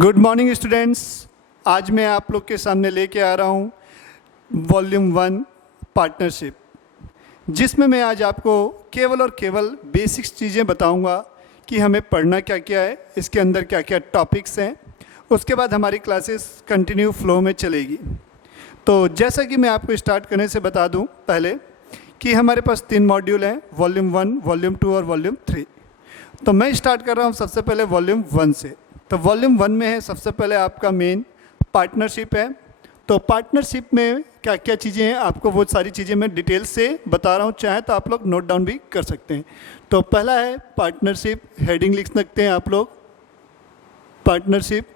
Good morning students. आज मैं आप लोग के सामने लेके आ रहा हूँ वॉल्यूम 1 पार्टनरशिप, जिसमें मैं आज आपको केवल और केवल बेसिक्स चीज़ें बताऊंगा कि हमें पढ़ना क्या क्या है, इसके अंदर क्या क्या टॉपिक्स हैं। उसके बाद हमारी क्लासेस कंटिन्यू फ्लो में चलेगी। तो जैसा कि मैं आपको स्टार्ट करने से बता दूं पहले कि हमारे पास 3 मॉड्यूल हैं, वॉल्यूम 1, वॉल्यूम 2 और वॉल्यूम 3। तो मैं स्टार्ट कर रहा हूँ सबसे पहले वॉल्यूम 1 से। तो वॉल्यूम 1 में है सबसे पहले आपका मेन पार्टनरशिप है। तो पार्टनरशिप में क्या क्या चीज़ें हैं, आपको वो सारी चीज़ें मैं डिटेल से बता रहा हूँ, चाहे तो आप लोग नोट डाउन भी कर सकते हैं। तो पहला है पार्टनरशिप, हेडिंग लिख सकते हैं आप लोग, पार्टनरशिप।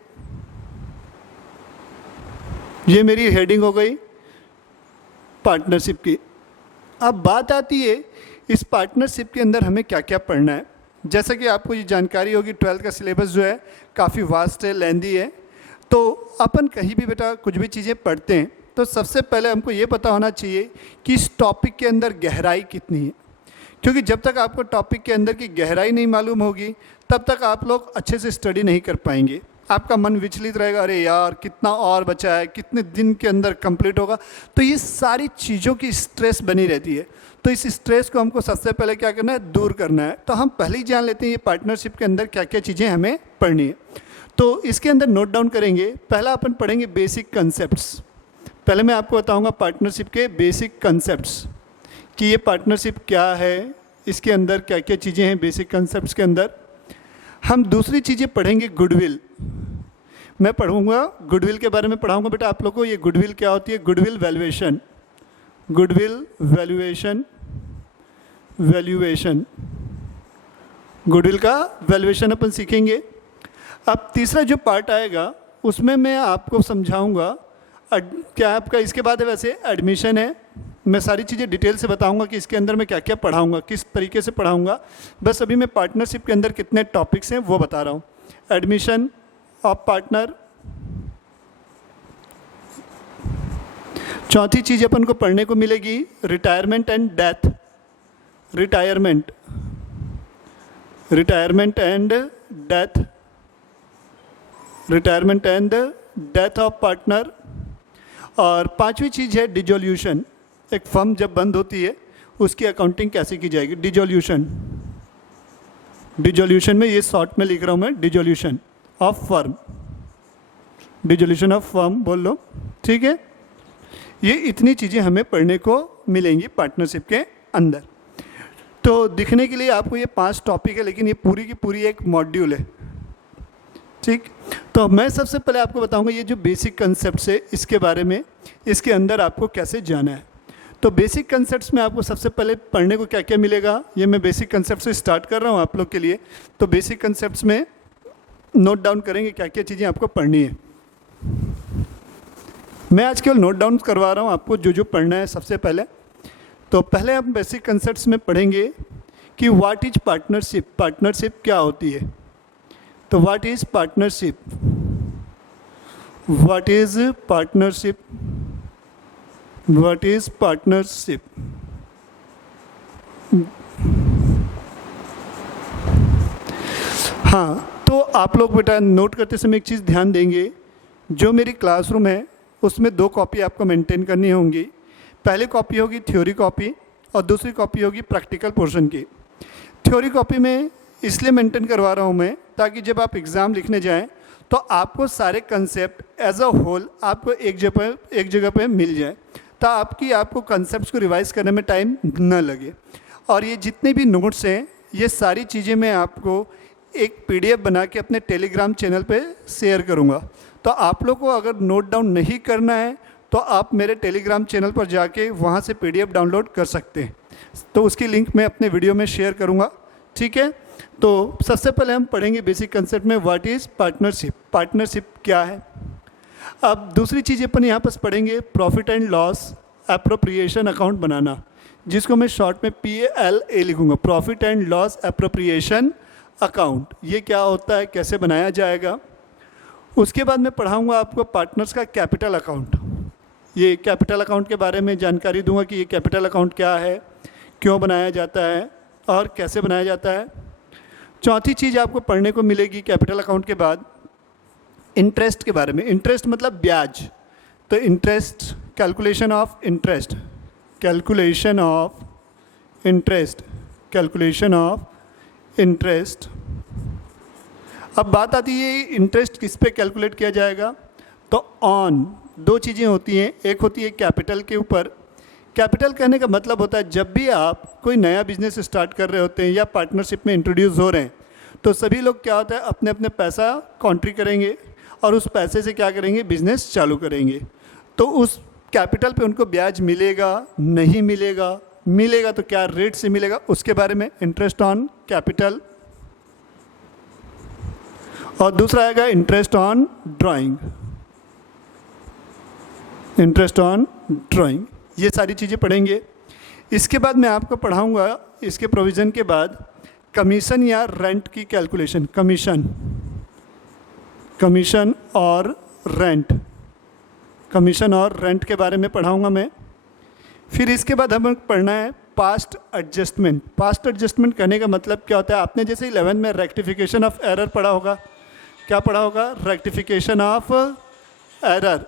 ये मेरी हेडिंग हो गई पार्टनरशिप की। अब बात आती है इस पार्टनरशिप के अंदर हमें क्या क्या पढ़ना है। जैसा कि आपको ये जानकारी होगी, 12th का सिलेबस जो है काफ़ी वास्ट है, लेंदी है। तो अपन कहीं भी बेटा कुछ भी चीज़ें पढ़ते हैं तो सबसे पहले हमको ये पता होना चाहिए कि इस टॉपिक के अंदर गहराई कितनी है, क्योंकि जब तक आपको टॉपिक के अंदर की गहराई नहीं मालूम होगी तब तक आप लोग अच्छे से स्टडी नहीं कर पाएंगे। आपका मन विचलित रहेगा, अरे यार कितना और बचा है, कितने दिन के अंदर कंप्लीट होगा। तो ये सारी चीज़ों की स्ट्रेस बनी रहती है। तो इस स्ट्रेस को हमको सबसे पहले क्या करना है, दूर करना है। तो हम पहले ही जान लेते हैं ये पार्टनरशिप के अंदर क्या क्या चीज़ें हमें पढ़नी है। तो इसके अंदर नोट डाउन करेंगे। पहला अपन पढ़ेंगे बेसिक कंसेप्ट्स। पहले मैं आपको बताऊंगा पार्टनरशिप के बेसिक कंसेप्ट्स कि ये पार्टनरशिप क्या है, इसके अंदर क्या क्या चीज़ें हैं बेसिक कंसेप्ट्स के अंदर। हम दूसरी चीज़ें पढ़ेंगे गुडविल। मैं पढ़ूंगा गुडविल के बारे में पढ़ाऊंगा बेटा आप लोग को। ये गुडविल क्या होती है, goodwill valuation, goodwill valuation, valuation, goodwill का वैल्यूएशन अपन सीखेंगे। अब तीसरा जो पार्ट आएगा उसमें मैं आपको समझाऊंगा क्या आपका इसके बाद है वैसे एडमिशन है। मैं सारी चीज़ें डिटेल से बताऊंगा कि इसके अंदर मैं क्या क्या पढ़ाऊंगा, किस तरीके से पढ़ाऊंगा। बस अभी मैं पार्टनरशिप के अंदर कितने टॉपिक्स हैं वो बता रहा हूँ। Admission of partner. चौथी चीज़ अपन को पढ़ने को मिलेगी retirement and death. Retirement, retirement and death, retirement and death of partner. और पांचवी चीज़ है डिजोल्यूशन। एक फर्म जब बंद होती है उसकी अकाउंटिंग कैसे की जाएगी, डिजोल्यूशन। डिजोल्यूशन में ये शॉर्ट में लिख रहा हूँ मैं, dissolution of firm, dissolution of firm बोल लो, ठीक है। ये इतनी चीज़ें हमें पढ़ने को मिलेंगी पार्टनरशिप के अंदर। तो दिखने के लिए आपको ये 5 टॉपिक है, लेकिन ये पूरी की पूरी एक मॉड्यूल है, ठीक। तो मैं सबसे पहले आपको बताऊंगा ये जो बेसिक कंसेप्ट्स है इसके बारे में, इसके अंदर आपको कैसे जाना है। तो बेसिक कंसेप्ट्स में आपको सबसे पहले पढ़ने को क्या क्या मिलेगा, ये मैं बेसिक कंसेप्ट से स्टार्ट कर रहा हूँ आप लोग के लिए। तो बेसिक कंसेप्ट्स में नोट डाउन करेंगे क्या क्या चीज़ें आपको पढ़नी है। मैं आज केवल नोट डाउन करवा रहा हूँ आपको जो जो पढ़ना है सबसे पहले। तो पहले हम बेसिक कंसेप्ट्स में पढ़ेंगे कि व्हाट इज पार्टनरशिप। पार्टनरशिप क्या होती है। तो what is partnership, what is partnership, what is partnership. हाँ, तो आप लोग बेटा नोट करते समय एक चीज़ ध्यान देंगे, जो मेरी क्लासरूम है उसमें 2 कॉपी आपको मेंटेन करनी होंगी। पहली कॉपी होगी थ्योरी कॉपी और दूसरी कॉपी होगी प्रैक्टिकल पोर्शन की। थ्योरी कॉपी में इसलिए मेंटेन करवा रहा हूँ मैं ताकि जब आप एग्ज़ाम लिखने जाएं तो आपको सारे कंसेप्ट एज अ होल आपको एक जगह पे मिल जाए, तो आपको कंसेप्ट को रिवाइज करने में टाइम न लगे। और ये जितने भी नोट्स हैं ये सारी चीज़ें मैं आपको एक PDF बना के अपने टेलीग्राम चैनल पे शेयर करूँगा। तो आप लोग को अगर नोट डाउन नहीं करना है तो आप मेरे टेलीग्राम चैनल पर जाके वहाँ से PDF डाउनलोड कर सकते हैं। तो उसकी लिंक मैं अपने वीडियो में शेयर करूँगा, ठीक है। तो सबसे पहले हम पढ़ेंगे बेसिक कंसेप्ट में व्हाट इज़ पार्टनरशिप। पार्टनरशिप क्या है। अब दूसरी चीज़ अपन यहाँ पर पढ़ेंगे profit and loss appropriation account बनाना, जिसको मैं शॉर्ट में PLA लिखूँगा, profit and loss appropriation account. ये क्या होता है, कैसे बनाया जाएगा। उसके बाद मैं पढ़ाऊँगा आपको पार्टनर्स का कैपिटल अकाउंट। ये कैपिटल अकाउंट के बारे में जानकारी दूंगा कि ये कैपिटल अकाउंट क्या है, क्यों बनाया जाता है और कैसे बनाया जाता है। चौथी चीज़ आपको पढ़ने को मिलेगी कैपिटल अकाउंट के बाद इंटरेस्ट के बारे में। इंटरेस्ट मतलब ब्याज, तो interest, calculation of interest, calculation of interest, calculation of interest. अब बात आती है इंटरेस्ट किस पे कैलकुलेट किया जाएगा, तो ऑन दो चीज़ें होती हैं, एक होती है कैपिटल के ऊपर। कैपिटल कहने का मतलब होता है जब भी आप कोई नया बिजनेस स्टार्ट कर रहे होते हैं या पार्टनरशिप में इंट्रोड्यूस हो रहे हैं, तो सभी लोग क्या होता है अपने अपने पैसा कॉन्ट्री करेंगे और उस पैसे से क्या करेंगे, बिजनेस चालू करेंगे। तो उस कैपिटल पे उनको ब्याज मिलेगा, नहीं मिलेगा, मिलेगा तो क्या रेट से मिलेगा, उसके बारे में इंटरेस्ट ऑन कैपिटल। और दूसरा आएगा interest on drawing, interest on drawing. ये सारी चीज़ें पढ़ेंगे। इसके बाद मैं आपको पढ़ाऊंगा इसके प्रोविज़न के बाद कमीशन या रेंट की कैलकुलेशन, कमीशन, कमीशन और रेंट, कमीशन और रेंट के बारे में पढ़ाऊंगा मैं। फिर इसके बाद हमें पढ़ना है पास्ट एडजस्टमेंट। पास्ट एडजस्टमेंट कहने का मतलब क्या होता है, आपने जैसे 11 में रेक्टिफिकेशन ऑफ एरर पढ़ा होगा, क्या पढ़ा होगा, रेक्टिफिकेशन ऑफ एरर।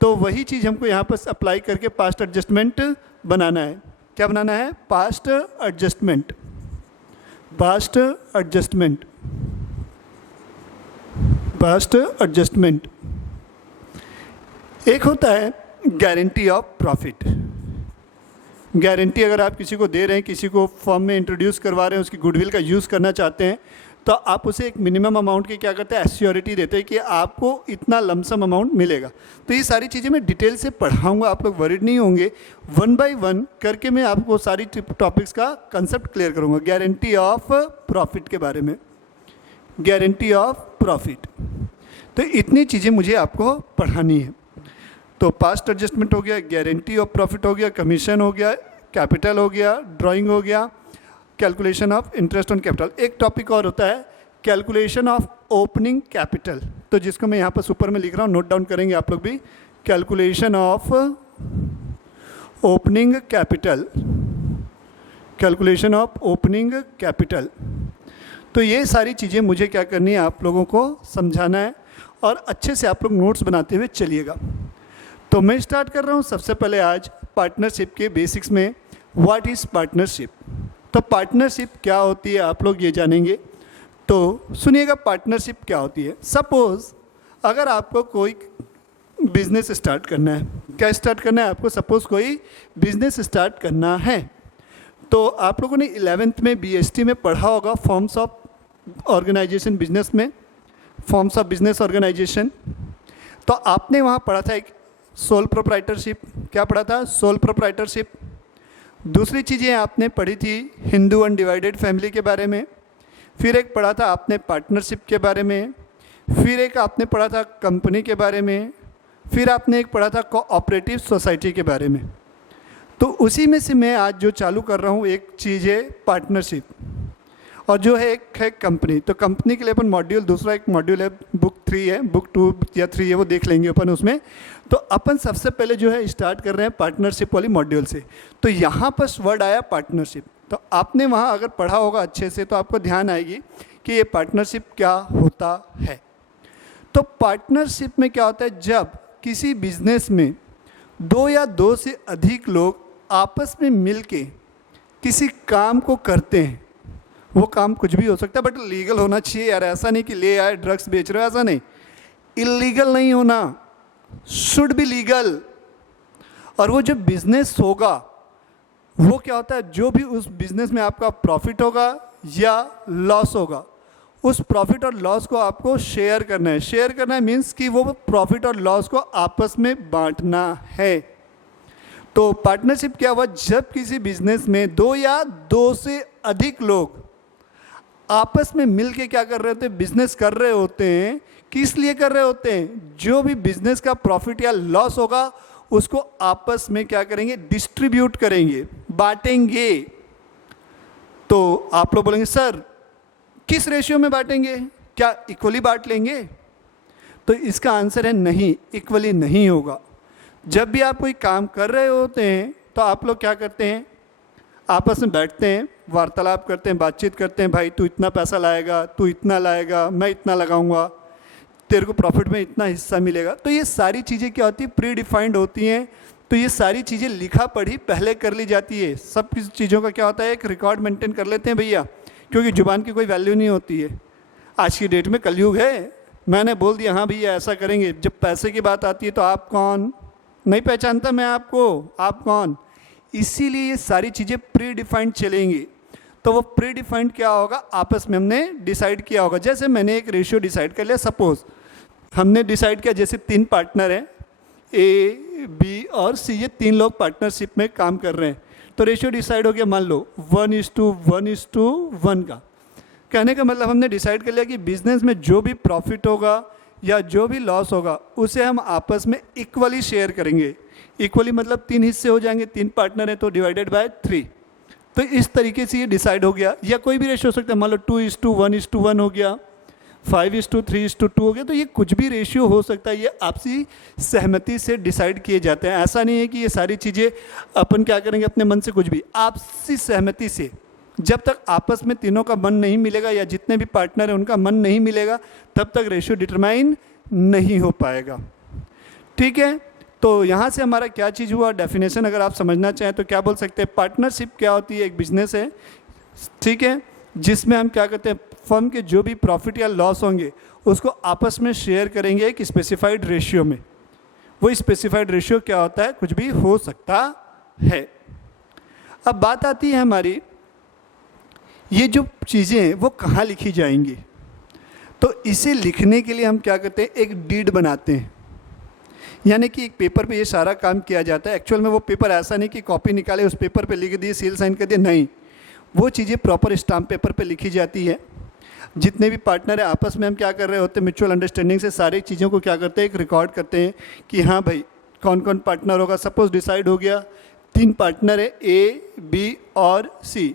तो वही चीज़ हमको यहाँ पर अप्लाई करके पास्ट एडजस्टमेंट बनाना है। क्या बनाना है, past adjustment, past adjustment, past adjustment. एक होता है गारंटी ऑफ प्रॉफिट। गारंटी अगर आप किसी को दे रहे हैं, किसी को फर्म में इंट्रोड्यूस करवा रहे हैं, उसकी गुडविल का यूज़ करना चाहते हैं, तो आप उसे एक मिनिमम अमाउंट की क्या करते हैं, एश्योरिटी देते हैं कि आपको इतना लमसम अमाउंट मिलेगा। तो ये सारी चीज़ें मैं डिटेल से पढ़ाऊंगा, आप लोग वरीड नहीं होंगे। 1 बाय 1 करके मैं आपको सारी टॉपिक्स का कंसेप्ट क्लियर करूंगा। गारंटी ऑफ प्रॉफिट के बारे में, गारंटी ऑफ प्रॉफिट, तो इतनी चीज़ें मुझे आपको पढ़ानी है। तो पास्ट एडजस्टमेंट हो गया, गारंटी ऑफ प्रॉफिट हो गया, कमीशन हो गया, कैपिटल हो गया, ड्राइंग हो गया, calculation of interest on capital. एक टॉपिक और होता है कैलकुलेशन ऑफ ओपनिंग कैपिटल, तो जिसको मैं यहाँ पर सुपर में लिख रहा हूँ, नोट डाउन करेंगे आप लोग भी। Calculation of opening capital, calculation of opening capital. तो ये सारी चीज़ें मुझे क्या करनी है, आप लोगों को समझाना है और अच्छे से आप लोग नोट्स बनाते हुए चलिएगा। तो मैं स्टार्ट कर रहा हूँ सबसे पहले आज पार्टनरशिप के बेसिक्स में। व्हाट इज़ पार्टनरशिप, तो पार्टनरशिप क्या होती है आप लोग ये जानेंगे। तो सुनिएगा पार्टनरशिप क्या होती है। सपोज़ अगर आपको कोई बिजनेस स्टार्ट करना है, क्या स्टार्ट करना है आपको, सपोज़ कोई बिजनेस स्टार्ट करना है, तो आप लोगों ने 11th में BST में पढ़ा होगा फॉर्म्स ऑफ ऑर्गेनाइजेशन बिजनेस में, फॉर्म्स ऑफ बिजनेस ऑर्गेनाइजेशन। तो आपने वहाँ पढ़ा था एक सोल प्रोप्राइटरशिप, क्या पढ़ा था, सोल प्रोप्राइटरशिप। दूसरी चीज़ें आपने पढ़ी थी हिंदू अनडिवाइडेड फैमिली के बारे में, फिर एक पढ़ा था आपने पार्टनरशिप के बारे में, फिर एक आपने पढ़ा था कंपनी के बारे में, फिर आपने एक पढ़ा था कोऑपरेटिव सोसाइटी के बारे में। तो उसी में से मैं आज जो चालू कर रहा हूँ एक चीज़ है पार्टनरशिप, और जो है एक है कंपनी। तो कंपनी के लिए अपन मॉड्यूल, दूसरा एक मॉड्यूल है बुक 3 है, बुक 2 या 3 है, वो देख लेंगे अपन उसमें। तो अपन सबसे पहले जो है स्टार्ट कर रहे हैं पार्टनरशिप वाली मॉड्यूल से। तो यहाँ पर वर्ड आया पार्टनरशिप, तो आपने वहाँ अगर पढ़ा होगा अच्छे से तो आपको ध्यान आएगी कि ये पार्टनरशिप क्या होता है। तो पार्टनरशिप में क्या होता है, जब किसी बिजनेस में 2 या 2 से अधिक लोग आपस में मिलके किसी काम को करते हैं, वो काम कुछ भी हो सकता है बट लीगल होना चाहिए यार, ऐसा नहीं कि ले आए ड्रग्स बेच रहे हो, ऐसा नहीं, इलीगल नहीं होना, शुड बी लीगल। और वो जो बिजनेस होगा वो क्या होता है, जो भी उस बिजनेस में आपका प्रॉफिट होगा या लॉस होगा, उस प्रॉफिट और लॉस को आपको शेयर करना है। शेयर करना है मीन्स कि वो प्रॉफिट और लॉस को आपस में बांटना है। तो पार्टनरशिप क्या हुआ, जब किसी बिजनेस में 2 या 2 से अधिक लोग आपस में मिलके क्या कर रहे होते हैं, बिजनेस कर रहे होते हैं। किस लिए कर रहे होते हैं, जो भी बिजनेस का प्रॉफिट या लॉस होगा उसको आपस में क्या करेंगे, डिस्ट्रीब्यूट करेंगे, बांटेंगे। तो आप लोग बोलेंगे सर किस रेशियो में बांटेंगे, क्या इक्वली बांट लेंगे? तो इसका आंसर है नहीं, इक्वली नहीं होगा। जब भी आप कोई काम कर रहे होते हैं तो आप लोग क्या करते हैं, आपस में बैठते हैं, वार्तालाप करते हैं, बातचीत करते हैं, भाई तू इतना पैसा लाएगा, तू इतना लाएगा, मैं इतना लगाऊंगा। तेरे को प्रॉफिट में इतना हिस्सा मिलेगा। तो ये सारी चीज़ें क्या होती है, प्री डिफाइंड होती हैं। तो ये सारी चीज़ें लिखा पढ़ी पहले कर ली जाती है। सब चीज़ों का क्या होता है, एक रिकॉर्ड मेंटेन कर लेते हैं भैया, क्योंकि जुबान की कोई वैल्यू नहीं होती है। आज की डेट में कलयुग है, मैंने बोल दिया हाँ भैया ऐसा करेंगे, जब पैसे की बात आती है तो आप कौन, नहीं पहचानता मैं आपको, आप कौन। इसीलिए ये सारी चीज़ें प्री डिफाइंड चलेंगी। तो वो प्री डिफाइंड क्या होगा, आपस में हमने डिसाइड किया होगा। जैसे मैंने एक रेशियो डिसाइड कर लिया, सपोज हमने डिसाइड किया जैसे 3 पार्टनर हैं, ए बी और सी, ये 3 लोग पार्टनरशिप में काम कर रहे हैं। तो रेशियो डिसाइड हो गया, मान लो 1:1:1 का। कहने का मतलब हमने डिसाइड कर लिया कि बिजनेस में जो भी प्रॉफिट होगा या जो भी लॉस होगा उसे हम आपस में इक्वली शेयर करेंगे। इक्वली मतलब 3 हिस्से हो जाएंगे, 3 पार्टनर हैं तो डिवाइडेड बाय 3। तो इस तरीके से ये डिसाइड हो गया। या कोई भी रेशियो हो सकता है, मान लो 2:1:1 हो गया, 5:3:2 हो गया। तो ये कुछ भी रेशियो हो सकता है, ये आपसी सहमति से डिसाइड किए जाते हैं। ऐसा नहीं है कि ये सारी चीज़ें अपन क्या करेंगे अपने मन से, कुछ भी आपसी सहमति से। जब तक आपस में तीनों का मन नहीं मिलेगा या जितने भी पार्टनर हैं उनका मन नहीं मिलेगा, तब तक रेशियो डिटरमाइन नहीं हो पाएगा। ठीक है, तो यहाँ से हमारा क्या चीज़ हुआ, डेफिनेशन अगर आप समझना चाहें तो क्या बोल सकते हैं, पार्टनरशिप क्या होती है, एक बिजनेस है, ठीक है, जिसमें हम क्या करते हैं, फर्म के जो भी प्रॉफिट या लॉस होंगे उसको आपस में शेयर करेंगे एक स्पेसिफाइड रेशियो में। वो स्पेसिफाइड रेशियो क्या होता है, कुछ भी हो सकता है। अब बात आती है हमारी, ये जो चीज़ें हैं वो कहाँ लिखी जाएंगी। तो इसे लिखने के लिए हम क्या करते हैं, एक डीड बनाते हैं। यानी कि एक पेपर पे ये सारा काम किया जाता है। एक्चुअल में वो पेपर ऐसा नहीं कि कॉपी निकाले उस पेपर पे लिख दिए, सील साइन कर दिए, नहीं, वो चीज़ें प्रॉपर स्टाम्प पेपर पे लिखी जाती है। जितने भी पार्टनर हैं आपस में हम क्या कर रहे होते हैं, म्यूचुअल अंडरस्टैंडिंग से सारी चीज़ों को क्या करते हैं, एक रिकॉर्ड करते हैं कि हाँ भाई कौन कौन पार्टनर होगा। सपोज डिसाइड हो गया 3 पार्टनर है, ए बी और सी,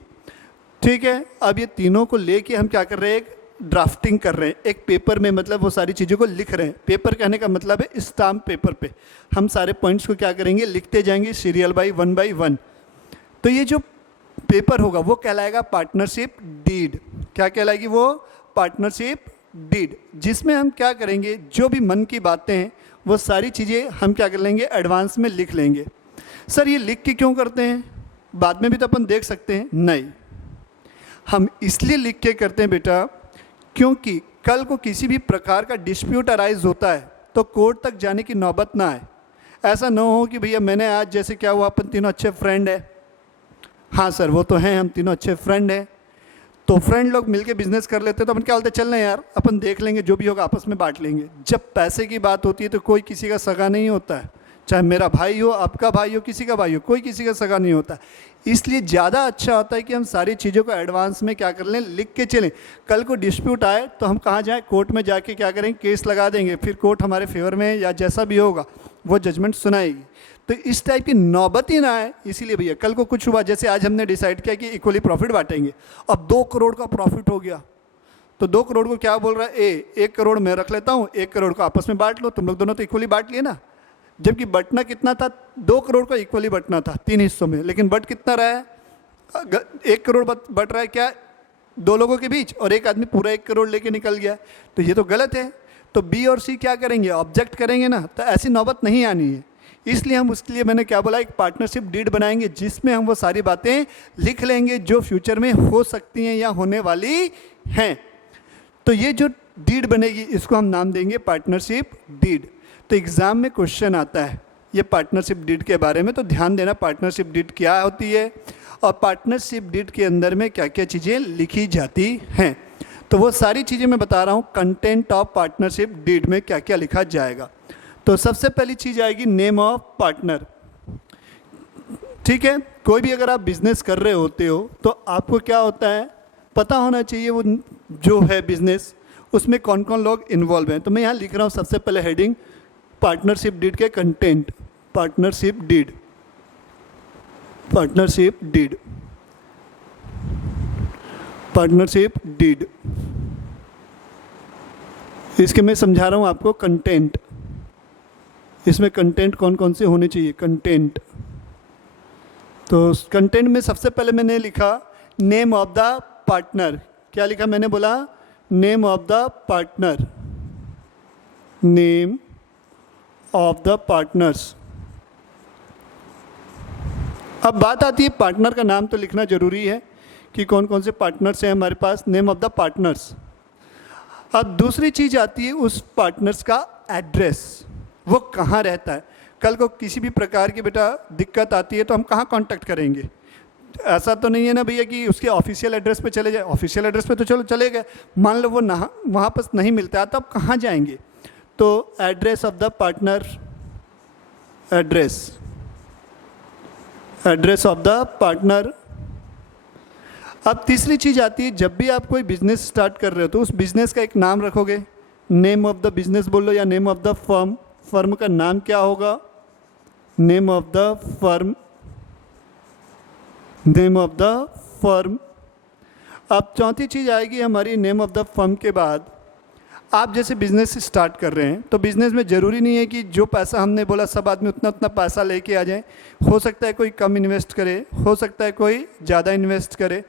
ठीक है। अब ये तीनों को लेके हम क्या कर रहे हैं, एक ड्राफ्टिंग कर रहे हैं एक पेपर में, मतलब वो सारी चीज़ों को लिख रहे हैं। पेपर कहने का मतलब है स्टाम्प पेपर पे हम सारे पॉइंट्स को क्या करेंगे, लिखते जाएंगे सीरियल बाय 1 by 1। तो ये जो पेपर होगा वो कहलाएगा पार्टनरशिप डीड। क्या कहलाएगी वो, पार्टनरशिप डीड, जिसमें हम क्या करेंगे, जो भी मन की बातें हैं वो सारी चीज़ें हम क्या कर लेंगे, एडवांस में लिख लेंगे। सर ये लिख के क्यों करते हैं, बाद में भी तो अपन देख सकते हैं, नहीं, हम इसलिए लिख के करते हैं बेटा क्योंकि कल को किसी भी प्रकार का डिस्प्यूट अराइज होता है तो कोर्ट तक जाने की नौबत ना आए। ऐसा ना हो कि भैया मैंने आज, जैसे क्या हुआ, अपन तीनों अच्छे फ्रेंड हैं, हाँ सर वो तो हैं, हम तीनों अच्छे फ्रेंड हैं, तो फ्रेंड लोग मिलके बिजनेस कर लेते हैं, तो अपन क्या बोलते हैं, चल ना यार अपन देख लेंगे, जो भी होगा आपस में बांट लेंगे। जब पैसे की बात होती है तो कोई किसी का सगा नहीं होता है, चाहे मेरा भाई हो, आपका भाई हो, किसी का भाई हो, कोई किसी का सगा नहीं होता। इसलिए ज़्यादा अच्छा होता है कि हम सारी चीज़ों को एडवांस में क्या कर लें, लिख के चलें। कल को डिस्प्यूट आए तो हम कहाँ जाएं, कोर्ट में जाके क्या करेंगे, केस लगा देंगे, फिर कोर्ट हमारे फेवर में या जैसा भी होगा वो जजमेंट सुनाएगी। तो इस टाइप की नौबत ही ना आए, इसीलिए भैया कल को कुछ हुआ, जैसे आज हमने डिसाइड किया कि इक्वली प्रॉफिट बांटेंगे। अब 2 करोड़ का प्रॉफिट हो गया, तो 2 करोड़ को क्या बोल रहा है, 1 करोड़ मैं रख लेता हूँ, 1 करोड़ को आपस में बांट लो, तुम लोग दोनों तो इक्वली बांट लिए ना। जबकि बटना कितना था, 2 करोड़ का इक्वली बटना था 3 हिस्सों में, लेकिन बट कितना रहा है, 1 करोड़ बट रहा है क्या 2 लोगों के बीच, और एक आदमी पूरा 1 करोड़ लेके निकल गया। तो ये तो गलत है। तो बी और सी क्या करेंगे, ऑब्जेक्ट करेंगे ना, तो ऐसी नौबत नहीं आनी है। इसलिए हम उसके लिए मैंने क्या बोला, एक पार्टनरशिप डीड बनाएंगे जिसमें हम वो सारी बातें लिख लेंगे जो फ्यूचर में हो सकती हैं या होने वाली हैं। तो ये जो डीड बनेगी इसको हम नाम देंगे पार्टनरशिप डीड। तो एग्ज़ाम में क्वेश्चन आता है ये पार्टनरशिप डीड के बारे में, तो ध्यान देना पार्टनरशिप डीड क्या होती है और पार्टनरशिप डीड के अंदर में क्या क्या चीज़ें लिखी जाती हैं। तो वो सारी चीज़ें मैं बता रहा हूँ, कंटेंट ऑफ पार्टनरशिप डीड में क्या क्या लिखा जाएगा। तो सबसे पहली चीज़ आएगी नेम ऑफ पार्टनर। ठीक है, कोई भी अगर आप बिजनेस कर रहे होते हो तो आपको क्या होता है, पता होना चाहिए वो जो है बिजनेस उसमें कौन कौन लोग इन्वॉल्व हैं। तो मैं यहाँ लिख रहा हूँ सबसे पहले हेडिंग पार्टनरशिप डीड के content, partnership deed, partnership deed, partnership deed. इसके मैं समझा रहा हूँ आपको कंटेंट, इसमें कंटेंट कौन कौन से होने चाहिए, कंटेंट। तो कंटेंट में सबसे पहले मैंने लिखा नेम ऑफ द पार्टनर। क्या लिखा मैंने, बोला name of the partner. Name of the partners. अब बात आती है पार्टनर का नाम तो लिखना जरूरी है कि कौन कौन से पार्टनर्स हैं हमारे पास, नेम ऑफ द पार्टनर्स। अब दूसरी चीज़ आती है उस पार्टनर्स का एड्रेस, वो कहाँ रहता है। कल को किसी भी प्रकार की बेटा दिक्कत आती है तो हम कहाँ कांटेक्ट करेंगे। ऐसा तो नहीं है ना भैया कि उसके ऑफिशियल एड्रेस पे चले जाए। ऑफिशियल एड्रेस पे तो चलो चले गए, मान लो वो वहाँ पर नहीं मिलता है तो आप कहाँ जाएंगे। तो address of the partner, address of the partner. अब तीसरी चीज़ आती है, जब भी आप कोई बिजनेस स्टार्ट कर रहे हो तो उस बिजनेस का एक नाम रखोगे। नेम ऑफ द बिजनेस बोल लो या name of the firm, firm का नाम क्या होगा, name of the firm, name of the firm. अब चौथी चीज़ आएगी हमारी नेम ऑफ द फर्म के बाद। आप जैसे बिज़नेस स्टार्ट कर रहे हैं तो बिज़नेस में ज़रूरी नहीं है कि जो पैसा हमने बोला सब आदमी उतना उतना पैसा लेके आ जाए। हो सकता है कोई कम इन्वेस्ट करे, हो सकता है कोई ज़्यादा इन्वेस्ट करे,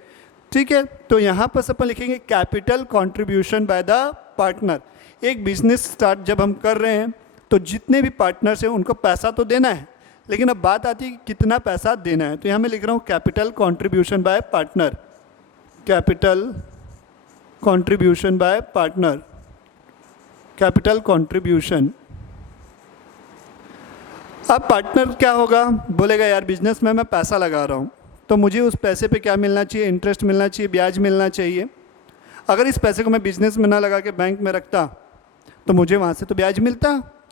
ठीक है। तो यहाँ पर अपन लिखेंगे capital contribution by the partner. एक बिज़नेस स्टार्ट जब हम कर रहे हैं तो जितने भी पार्टनर्स हैं उनको पैसा तो देना है, लेकिन अब बात आती है कि कितना पैसा देना है। तो यहाँ मैं लिख रहा हूँ capital contribution by partner, capital contribution by partner, capital contribution. अब पार्टनर क्या होगा, बोलेगा यार बिजनेस में मैं पैसा लगा रहा हूँ तो मुझे उस पैसे पे क्या मिलना चाहिए, इंटरेस्ट मिलना चाहिए, ब्याज मिलना चाहिए। अगर इस पैसे को मैं बिजनेस में ना लगा के बैंक में रखता तो मुझे वहाँ से तो ब्याज मिलता।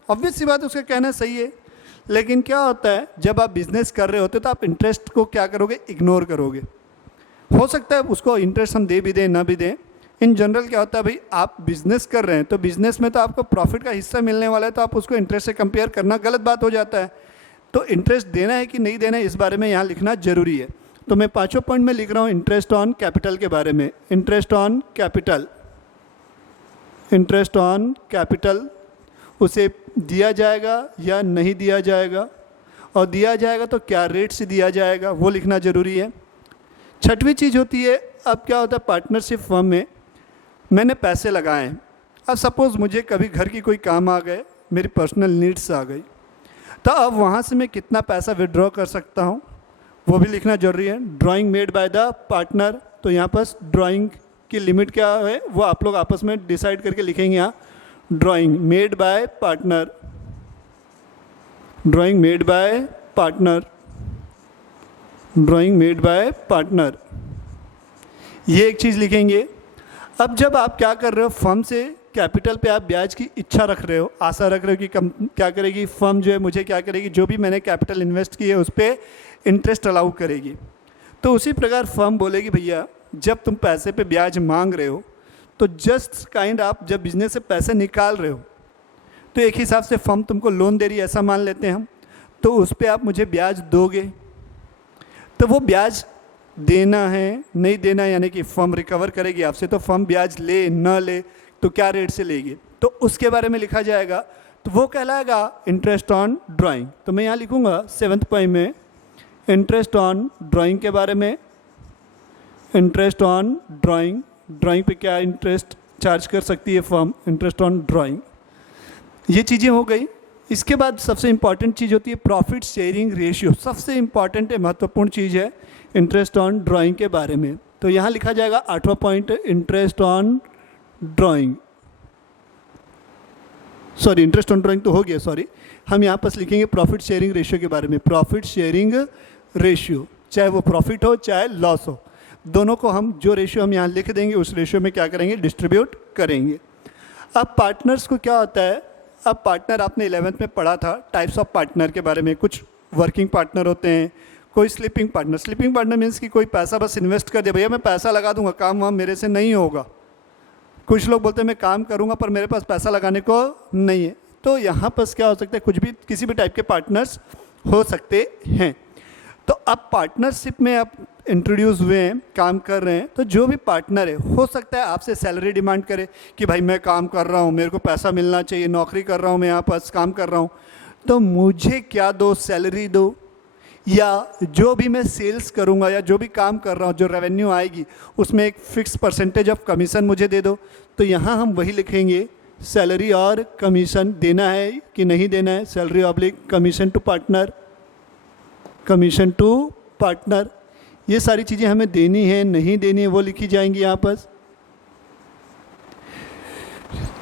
ऑब्वियस सी बात, उसका कहना सही है। लेकिन क्या होता है जब आप बिजनेस कर रहे होते तो आप इंटरेस्ट को क्या करोगे, इग्नोर करोगे। हो सकता है उसको इंटरेस्ट हम दे भी दें ना भी दें। इन जनरल क्या होता है भाई, आप बिजनेस कर रहे हैं तो बिजनेस में तो आपको प्रॉफिट का हिस्सा मिलने वाला है, तो आप उसको इंटरेस्ट से कंपेयर करना गलत बात हो जाता है। तो इंटरेस्ट देना है कि नहीं देना है इस बारे में यहाँ लिखना जरूरी है। तो मैं पाँचों पॉइंट में लिख रहा हूँ इंटरेस्ट ऑन कैपिटल के बारे में। Interest on capital, interest on capital उसे दिया जाएगा या नहीं दिया जाएगा, और दिया जाएगा तो क्या रेट से दिया जाएगा वो लिखना ज़रूरी है। छठवीं चीज़ होती है, अब क्या होता है पार्टनरशिप फर्म में मैंने पैसे लगाए हैं। अब सपोज़ मुझे कभी घर की कोई काम आ गए, मेरी पर्सनल नीड्स आ गई, तो अब वहाँ से मैं कितना पैसा विड्रॉ कर सकता हूँ वो भी लिखना जरूरी है। Drawing made by the partner, तो यहाँ पर ड्राइंग की लिमिट क्या है वो आप लोग आपस में डिसाइड करके लिखेंगे। यहाँ drawing made by partner, drawing made by partner, drawing made by partner, ये एक चीज़ लिखेंगे। अब जब आप क्या कर रहे हो, फर्म से कैपिटल पे आप ब्याज की इच्छा रख रहे हो, आशा रख रहे हो कि क्या करेगी फर्म जो है मुझे क्या करेगी, जो भी मैंने कैपिटल इन्वेस्ट की है उस पर इंटरेस्ट अलाउ करेगी। तो उसी प्रकार फर्म बोलेगी भैया जब तुम पैसे पे ब्याज मांग रहे हो तो जस्ट काइंड आप जब बिजनेस से पैसे निकाल रहे हो तो एक हिसाब से फर्म तुमको लोन दे रही है ऐसा मान लेते हैं हम, तो उस पर आप मुझे ब्याज दोगे। तो वो ब्याज देना है नहीं देना यानी कि फर्म रिकवर करेगी आपसे, तो फर्म ब्याज ले न ले तो क्या रेट से लेगी तो उसके बारे में लिखा जाएगा। तो वो कहलाएगा इंटरेस्ट ऑन ड्राइंग। तो मैं यहाँ लिखूँगा 7th पॉइंट में इंटरेस्ट ऑन ड्राइंग के बारे में। इंटरेस्ट ऑन ड्राइंग, ड्राइंग पे क्या इंटरेस्ट चार्ज कर सकती है फर्म, इंटरेस्ट ऑन ड्राइंग। ये चीज़ें हो गई। इसके बाद सबसे इम्पॉर्टेंट चीज़ होती है प्रॉफिट शेयरिंग रेशियो। सबसे इम्पॉर्टेंट है, महत्वपूर्ण चीज़ है इंटरेस्ट ऑन ड्राइंग के बारे में। तो यहाँ लिखा जाएगा 8वां point interest on drawing, sorry interest on drawing तो हो गया, सॉरी हम यहाँ पर लिखेंगे प्रॉफिट शेयरिंग रेशियो के बारे में। प्रॉफिट शेयरिंग रेशियो, चाहे वो प्रॉफिट हो चाहे लॉस हो, दोनों को हम जो रेशियो हम यहाँ लिख देंगे उस रेशियो में क्या करेंगे, डिस्ट्रीब्यूट करेंगे। अब पार्टनर्स को क्या होता है, अब पार्टनर आपने 11th में पढ़ा था टाइप्स ऑफ पार्टनर के बारे में। कुछ वर्किंग पार्टनर होते हैं, कोई sleeping partner. Sleeping partner means कि कोई पैसा बस इन्वेस्ट कर दे, भैया मैं पैसा लगा दूंगा काम वाम मेरे से नहीं होगा। कुछ लोग बोलते हैं मैं काम करूंगा पर मेरे पास पैसा लगाने को नहीं है। तो यहाँ पर क्या हो सकता है, कुछ भी किसी भी टाइप के पार्टनर्स हो सकते हैं। तो अब पार्टनरशिप में आप इंट्रोड्यूस हुए हैं, काम कर रहे हैं, तो जो भी पार्टनर है हो सकता है आपसे सैलरी डिमांड करे कि भाई मैं काम कर रहा हूँ, मेरे को पैसा मिलना चाहिए, नौकरी कर रहा हूँ, मैं यहाँ पास काम कर रहा हूँ, तो मुझे क्या दो, सैलरी दो, या जो भी मैं सेल्स करूँगा या जो भी काम कर रहा हूँ जो रेवेन्यू आएगी उसमें एक फ़िक्स परसेंटेज ऑफ कमीशन मुझे दे दो। तो यहाँ हम वही लिखेंगे सैलरी और कमीशन देना है कि नहीं देना है, salary oblique commission to partner, commission to partner, ये सारी चीज़ें हमें देनी है नहीं देनी है वो लिखी जाएंगी यहाँ पर।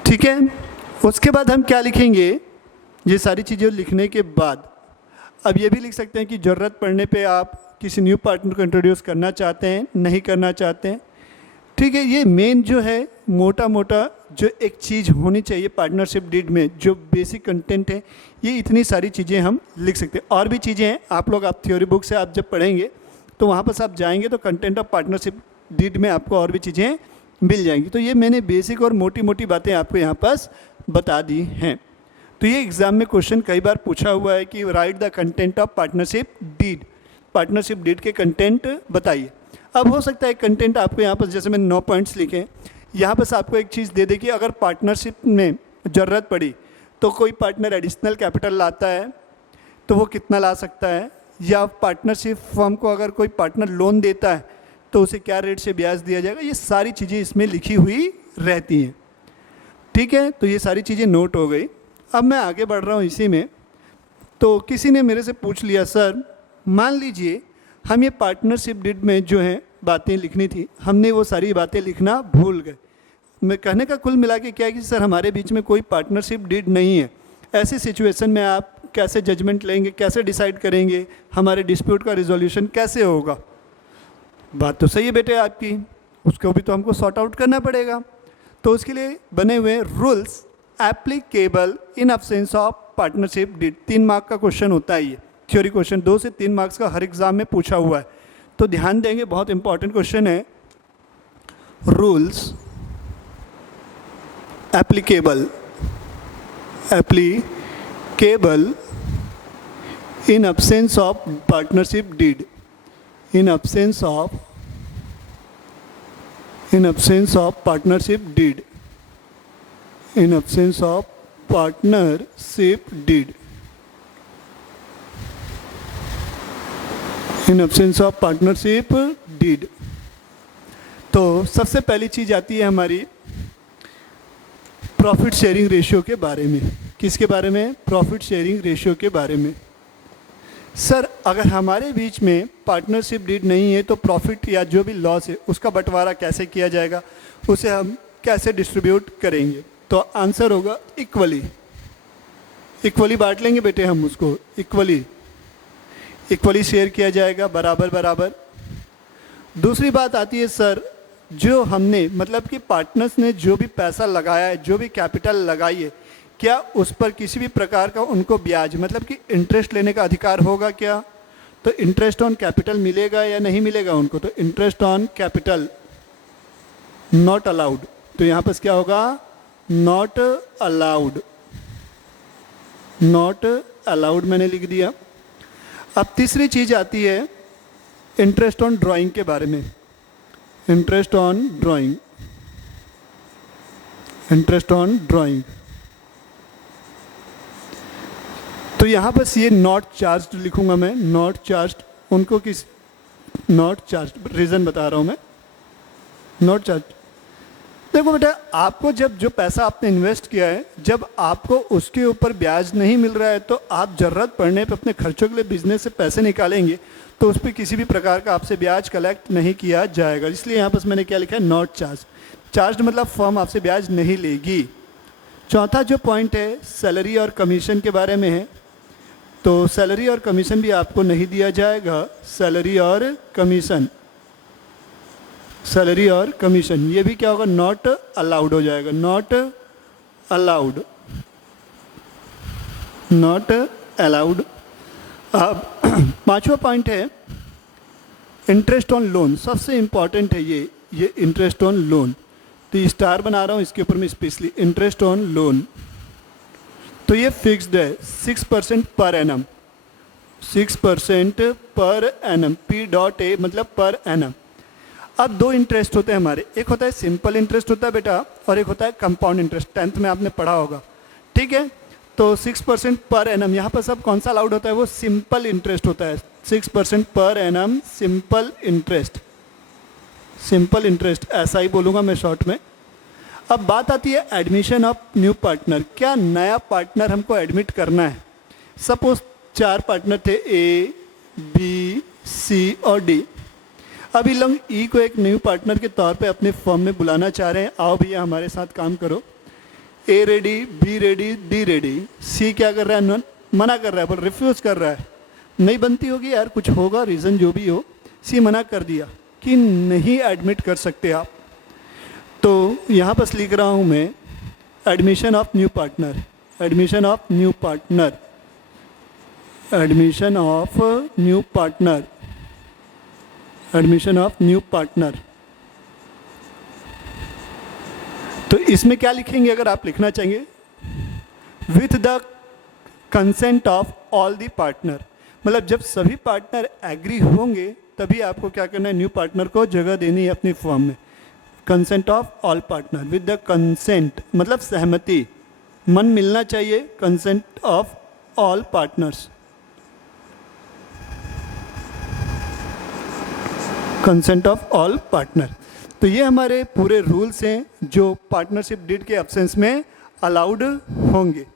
ठीक है, उसके बाद हम क्या लिखेंगे, ये सारी चीज़ें लिखने के बाद अब ये भी लिख सकते हैं कि ज़रूरत पड़ने पे आप किसी न्यू पार्टनर को इंट्रोड्यूस करना चाहते हैं नहीं करना चाहते हैं। ठीक है, ये मेन जो है मोटा मोटा जो एक चीज़ होनी चाहिए पार्टनरशिप डीड में, जो बेसिक कंटेंट है, ये इतनी सारी चीज़ें हम लिख सकते हैं। और भी चीज़ें हैं, आप लोग आप थ्योरी बुक से आप जब पढ़ेंगे तो वहाँ पर आप जाएंगे तो कंटेंट ऑफ पार्टनरशिप डीड में आपको और भी चीज़ें मिल जाएंगी। तो ये मैंने बेसिक और मोटी मोटी बातें आपको यहाँ पास बता दी हैं। तो ये एग्ज़ाम में क्वेश्चन कई बार पूछा हुआ है कि write the content of partnership deed, partnership deed के कंटेंट बताइए। अब हो सकता है कंटेंट आपको यहाँ पर, जैसे मैंने 9 पॉइंट्स लिखे, यहाँ पर आपको एक चीज़ दे दे कि अगर पार्टनरशिप में ज़रूरत पड़ी तो कोई पार्टनर एडिशनल कैपिटल लाता है तो वो कितना ला सकता है, या पार्टनरशिप फर्म को अगर कोई पार्टनर लोन देता है तो उसे क्या रेट से ब्याज दिया जाएगा, ये सारी चीज़ें इसमें लिखी हुई रहती हैं। ठीक है, तो ये सारी चीज़ें नोट हो गई। अब मैं आगे बढ़ रहा हूँ इसी में। तो किसी ने मेरे से पूछ लिया, सर मान लीजिए हम ये पार्टनरशिप डीड में जो है बातें लिखनी थी, हमने वो सारी बातें लिखना भूल गए। मैं कहने का कुल मिला के क्या है कि सर हमारे बीच में कोई पार्टनरशिप डीड नहीं है, ऐसी सिचुएशन में आप कैसे जजमेंट लेंगे, कैसे डिसाइड करेंगे, हमारे डिस्प्यूट का रिजोल्यूशन कैसे होगा। बात तो सही है बेटे आपकी, उसको भी तो हमको सॉर्ट आउट करना पड़ेगा। तो उसके लिए बने हुए rules applicable in absence of partnership deed, 3 mark का क्वेश्चन होता है ये थ्योरी क्वेश्चन, 2 से 3 मार्क्स का हर एग्जाम में पूछा हुआ है। तो ध्यान देंगे, बहुत इंपॉर्टेंट क्वेश्चन है। Rules applicable in absence of partnership deed, in absence of partnership deed, in absence of partnership deed, in absence of partnership deed. तो सबसे पहली चीज़ आती है हमारी प्रॉफिट शेयरिंग रेशियो के बारे में। किसके बारे में? प्रॉफिट शेयरिंग रेशियो के बारे में। सर अगर हमारे बीच में पार्टनरशिप डीड नहीं है तो प्रॉफिट या जो भी लॉस है उसका बंटवारा कैसे किया जाएगा, उसे हम कैसे डिस्ट्रीब्यूट करेंगे? तो आंसर होगा इक्वली बांट लेंगे बेटे, हम उसको इक्वली शेयर किया जाएगा, बराबर बराबर। दूसरी बात आती है सर, जो हमने मतलब कि पार्टनर्स ने जो भी पैसा लगाया है, जो भी कैपिटल लगाई है, क्या उस पर किसी भी प्रकार का उनको ब्याज मतलब कि इंटरेस्ट लेने का अधिकार होगा क्या? तो इंटरेस्ट ऑन कैपिटल मिलेगा या नहीं मिलेगा उनको? तो interest on capital not allowed. तो यहाँ पर क्या होगा? नॉट अलाउड मैंने लिख दिया। अब तीसरी चीज़ आती है इंटरेस्ट ऑन ड्राइंग के बारे में। इंटरेस्ट ऑन ड्राइंग, तो यहाँ बस ये नॉट चार्ज्ड लिखूंगा मैं, नॉट चार्ज्ड। उनको किस नॉट चार्ज्ड, रीज़न बता रहा हूँ मैं, नॉट चार्ज्ड। देखो बेटा, आपको जब जो पैसा आपने इन्वेस्ट किया है, जब आपको उसके ऊपर ब्याज नहीं मिल रहा है तो आप ज़रूरत पड़ने पर अपने खर्चों के लिए बिजनेस से पैसे निकालेंगे तो उस पर किसी भी प्रकार का आपसे ब्याज कलेक्ट नहीं किया जाएगा। इसलिए यहाँ पर मैंने क्या लिखा है? Not charge. चार्ज मतलब फर्म आपसे ब्याज नहीं लेगी। चौथा जो पॉइंट है सैलरी और कमीशन के बारे में है, तो सैलरी और कमीशन भी आपको नहीं दिया जाएगा। सैलरी और कमीशन ये भी क्या होगा? नॉट अलाउड हो जाएगा, नॉट अलाउड। अब पांचवा पॉइंट है इंटरेस्ट ऑन लोन। सबसे इंपॉर्टेंट है ये इंटरेस्ट ऑन लोन। तो ये स्टार बना रहा हूँ इसके ऊपर में स्पेशली, इंटरेस्ट ऑन लोन। तो ये फिक्स्ड है 6% per annum, 6% per annum, P.A मतलब पर एनम। अब 2 इंटरेस्ट होते हैं हमारे, एक होता है सिंपल इंटरेस्ट होता है बेटा, और एक होता है कंपाउंड इंटरेस्ट। 10th में आपने पढ़ा होगा, ठीक है। तो 6% पर एनम, यहाँ पर सब कौन सा अलाउड होता है? वो सिंपल इंटरेस्ट होता है। 6% पर एनम सिंपल इंटरेस्ट, ऐसा ही बोलूँगा मैं शॉर्ट में। अब बात आती है एडमिशन ऑफ न्यू पार्टनर। क्या नया पार्टनर हमको एडमिट करना है? सपोज 4 पार्टनर थे, ए, बी, सी और डी। अभी लोग ई को एक न्यू पार्टनर के तौर पे अपने फर्म में बुलाना चाह रहे हैं, आओ भैया हमारे साथ काम करो। A ready, B ready, D ready, C क्या कर रहा है? मना कर रहा है, बोल रिफ्यूज़ कर रहा है, नहीं बनती होगी यार, कुछ होगा रीज़न जो भी हो। सी मना कर दिया कि नहीं एडमिट कर सकते आप। तो यहाँ बस लिख रहा हूँ मैं admission of new partner, admission of new partner, admission of new partner, admission of new partner. तो इसमें क्या लिखेंगे अगर आप लिखना चाहेंगे? With the consent of all the partner, मतलब जब सभी पार्टनर एग्री होंगे तभी आपको क्या करना है, न्यू पार्टनर को जगह देनी है अपनी फर्म में। Consent of all partner, with the consent मतलब सहमति, मन मिलना चाहिए, consent of all partners, consent of all partner. तो ये हमारे पूरे रूल्स हैं जो पार्टनरशिप डीड के एब्सेंस में अलाउड होंगे।